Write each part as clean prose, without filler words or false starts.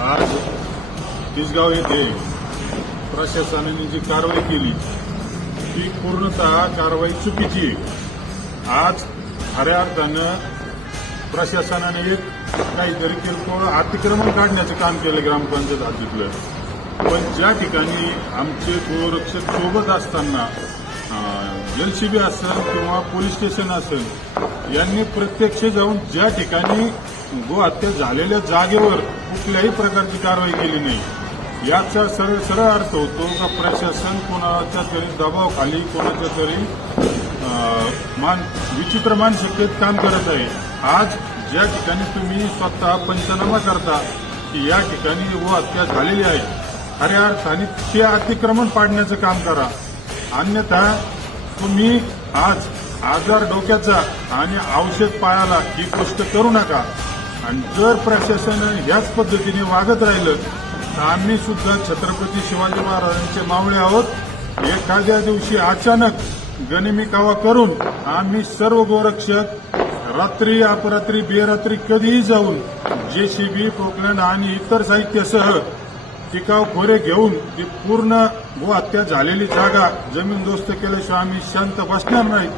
आज तिसगाव येथे प्रशासनाने जी कारवाई केली ती पूर्णतः कारवाई चुकीची आहे। आज खऱ्या अर्थानं प्रशासनाने एक काहीतरी किरकोळ अतिक्रमण काढण्याचं काम केलं ग्रामपंचायत हद्दीतलं, पण ज्या ठिकाणी आमचे गोरक्षक सोबत असताना एलसीबी असेल किंवा पोलीस स्टेशन असेल यांनी प्रत्यक्ष जाऊन ज्या ठिकाणी गोहत्या झालेल्या जागेवर कुठल्याही प्रकारची कारवाई केली नाही। याचा सरळ अर्थ होतो का प्रशासन कोणाच्या तरी दबावाखाली कोणाच्या तरी विचित्र मानसिकतेत काम करत आहे। आज ज्या ठिकाणी तुम्ही स्वतः पंचनामा करता की या ठिकाणी गोहत्या झालेली आहे, खऱ्या अर्थाने ते अतिक्रमण पाडण्याचं काम करा, अन्यथा तुम्ही आज आजार डोक्याचा आणि औषध पायाला ही गोष्ट करू नका। आणि जर प्रशासन ह्याच पद्धतीने वागत राहिलं तर आम्ही सुद्धा छत्रपती शिवाजी महाराजांचे मावळे आहोत। एखाद्या दिवशी अचानक गनिमी कावा करून आम्ही सर्व गोरक्षक रात्री अपरात्री बेरात्री कधीही जाऊन जेसीबी पोकलँड आणि इतर साहित्यासह टिकाव खोरे घेऊन ती पूर्ण गोहत्या झालेली जागा जमीनदोस्त केल्याशिवाय आम्ही शांत बसणार नाही।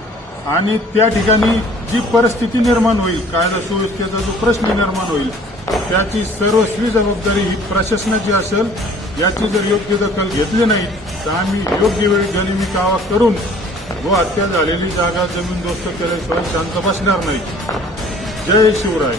आणि त्या ठिकाणी जी परिस्थिती निर्माण होईल, कायदा सुव्यवस्थेचा जो प्रश्न निर्माण होईल, त्याची सर्वस्वी जबाबदारी ही प्रशासनाची असेल। याची जर योग्य दखल घेतली नाही तर आम्ही योग्य वेळी गनिमी कावा करून गोहत्या झालेली जागा जमीनदोस्त केल्याशिवाय शांत बसणार नाही। जय शिवराय।